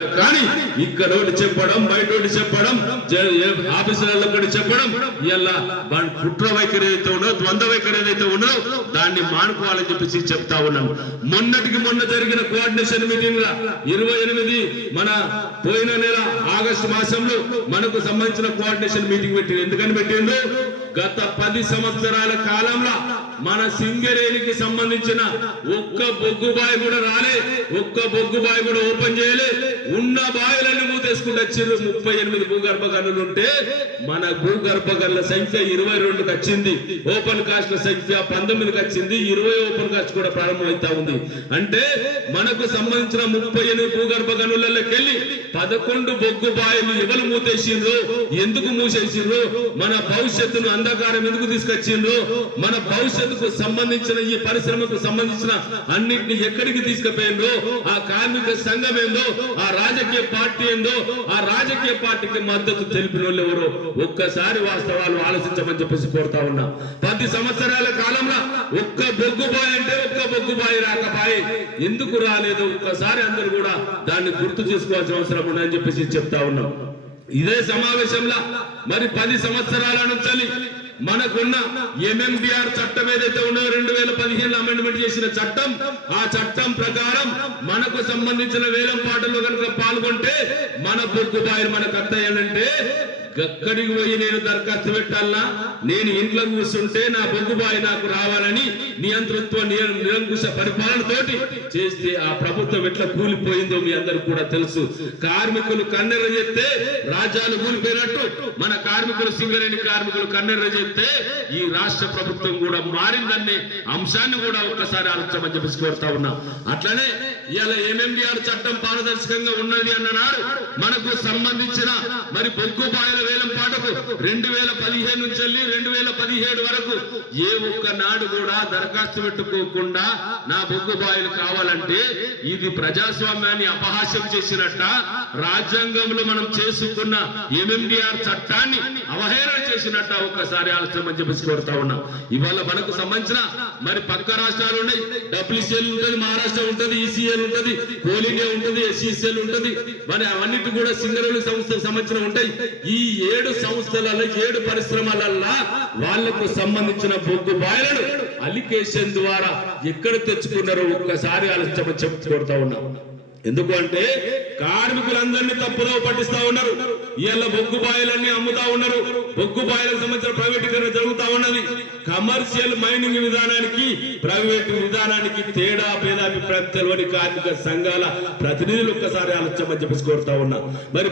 కానీ ఇక్కడ చెప్పడం బయట చెప్పడం ఆఫీసులలో చెప్పడం ఇలా కుట్ర వైఖరి ఏదైతే ఉన్నదో ద్వంద్వ వైఖరి ఏదైతే ఉన్నదో దాన్ని మానుకోవాలని చెప్పేసి చెప్తా ఉన్నాను. మొన్నటికి మొన్న జరిగిన కోఆర్డినేషన్ మీటింగ్ 28 మన పోయిన నెల ఆగస్టు మాసంలో మనకు సంబంధించిన కోఆర్డినేషన్ మీటింగ్ పెట్టింది. ఎందుకని పెట్టిండు? గత 10 సంవత్సరాల కాలంలో మన సింగరేణికి సంబంధించిన ఒక్క బొగ్గుబాయి కూడా రాలే, ఒక్క బొగ్గుబాయి కూడా ఓపెన్ చేయలే. ఉన్న బాయిలన్నీ మూతేసుకుంటూ వచ్చారు. 38 భూగర్భ గనులు ఉంటే మన భూగర్భ గనుల సంఖ్య 22కి వచ్చింది. ఓపెన్ కాస్ట్ సంఖ్య 19కి వచ్చింది. 20 ఓపెన్ కాస్ట్ కూడా ప్రారంభమవుతా ఉంది. అంటే మనకు సంబంధించిన 38 భూగర్భ గనులకి వెళ్ళి 11 బొగ్గు బాయిలు ఎవరు మూతేసిండ్రు, ఎందుకు మూసేసిండ్రు, మన భవిష్యత్తును అంధకారం ఎందుకు తీసుకొచ్చిండ్రు, మన భవిష్యత్తుకు సంబంధించిన ఈ పరిశ్రమకు సంబంధించిన అన్నింటినీ ఎక్కడికి తీసుకుపోయిండ్రు, ఆ కార్మిక సంఘం ఏందో, ఆ రాజకీయ పార్టీ ఏందో, ఆ రాజకీయ పార్టీకి మద్దతు తెలిపిన వాళ్ళు ఎవరు ఒక్కసారి వాస్తవాలు ఆలోచించమని చెప్పేసి కోరుతా ఉన్నా. 10 సంవత్సరాల కాలంలో ఒక్క బొగ్గుబాయి అంటే ఒక్క బొగ్గుబాయి రాకపాయి, ఎందుకు రాలేదు ఒక్కసారి అందరూ కూడా దాన్ని గుర్తు చేసుకోవాల్సిన అవసరం ఉందని చెప్పేసి చెప్తా ఉన్నాం. ఇదే సమావేశంలో మరి 10 సంవత్సరాల నుంచి మనకున్న MMDR చట్టం ఏదైతే ఉన్నదో 2015 అమెండ్మెంట్ చేసిన చట్టం, ఆ చట్టం ప్రకారం మనకు సంబంధించిన వేలంపాటలో కనుక పాల్గొంటే మన బొగ్గుబాయిలు మనకు అత్తయ్యాలంటే గక్కడికి పోయి నేను దరఖాస్తు పెట్టాలా, నేను ఇంట్లో కూర్చుంటే నా బొగ్గుబాయి నాకు రావాలని నియంతృత్వ నిరంకుశ పరిపాలనతోటి చేస్తే ఆ ప్రభుత్వం ఎట్లా కూలిపోయిందో మీ అందరికి కూడా తెలుసు. కార్మికులు కన్నెర్ర చేస్తే రాజ్యాలు కూలిపోయినట్టు మన కార్మికులు సింగరేణి కార్మికులు కన్నెర్ర చేస్తే ఈ రాష్ట్ర ప్రభుత్వం కూడా మారిందనే అంశాన్ని కూడా ఒక్కసారి ఆలోచించమని చెప్పేసి కోరుతా ఉన్నా. అట్లనే ఇలా MMDR చట్టం పారదర్శకంగా ఉన్నది అన్ననాడు మనకు సంబంధించిన మరి బొగ్గుబాయిల వేలంపాటకు 2015 నుంచి 2017 వరకు ఏ ఒక్క నాడు కూడా దరఖాస్తు పెట్టుకోకుండా నా బొగ్గుబాయిలు కావాలంటే ఇది ప్రజాస్వామ్యాన్ని అపహాస్యం చేసినట్ట, రాజ్యాంగంలో మనం చేసుకున్న MMDR చట్టాన్ని అవహేళన చేసినట్ట ఒక్కసారి ఆలోచన చెప్పేసి కోరుతా ఉన్నా. ఇవాళ మనకు సంబంధించిన మరి పక్క రాష్ట్రాలు ఉన్నాయి, WCL ఉంటుంది, మహారాష్ట్ర ఉంటుంది, ECL ఉంటుంది, కోల్ ఇండియా ఉంటుంది, SECL ఉంటుంది, మరి అవన్నిటి కూడా సింగరేణి సంస్థకు సంబంధించిన ఉంటాయి. ఈ 7 సంస్థలలో 7 పరిశ్రమలలో వాళ్లకు సంబంధించిన బొగ్గు బాయిలను అలికేషన్ ద్వారా ఎక్కడ తెచ్చుకున్నారో ఒక్కసారి ఆలోచించమని చెప్పుకోరుతా ఉన్నాం. ఎందుకు అంటే కార్మికులందరినీ తప్పుదో పట్టిస్తా ఉన్నారు. ఇవాళ బొగ్గు బాయిలన్నీ అమ్ముతా ఉన్నారు. బొగ్గు బాయిలకు సంబంధించిన ప్రైవేటీకరణ జరుగుతా ఉన్నది. కమర్షియల్ మైనింగ్ విధానానికి ప్రైవేటు విధానానికి తేడా భేదాభిప్రాయాలు కార్మిక సంఘాల ప్రతినిధులు ఒక్కసారి ఆలోచించమని చెప్పేసి కోరుతా ఉన్నా. మరి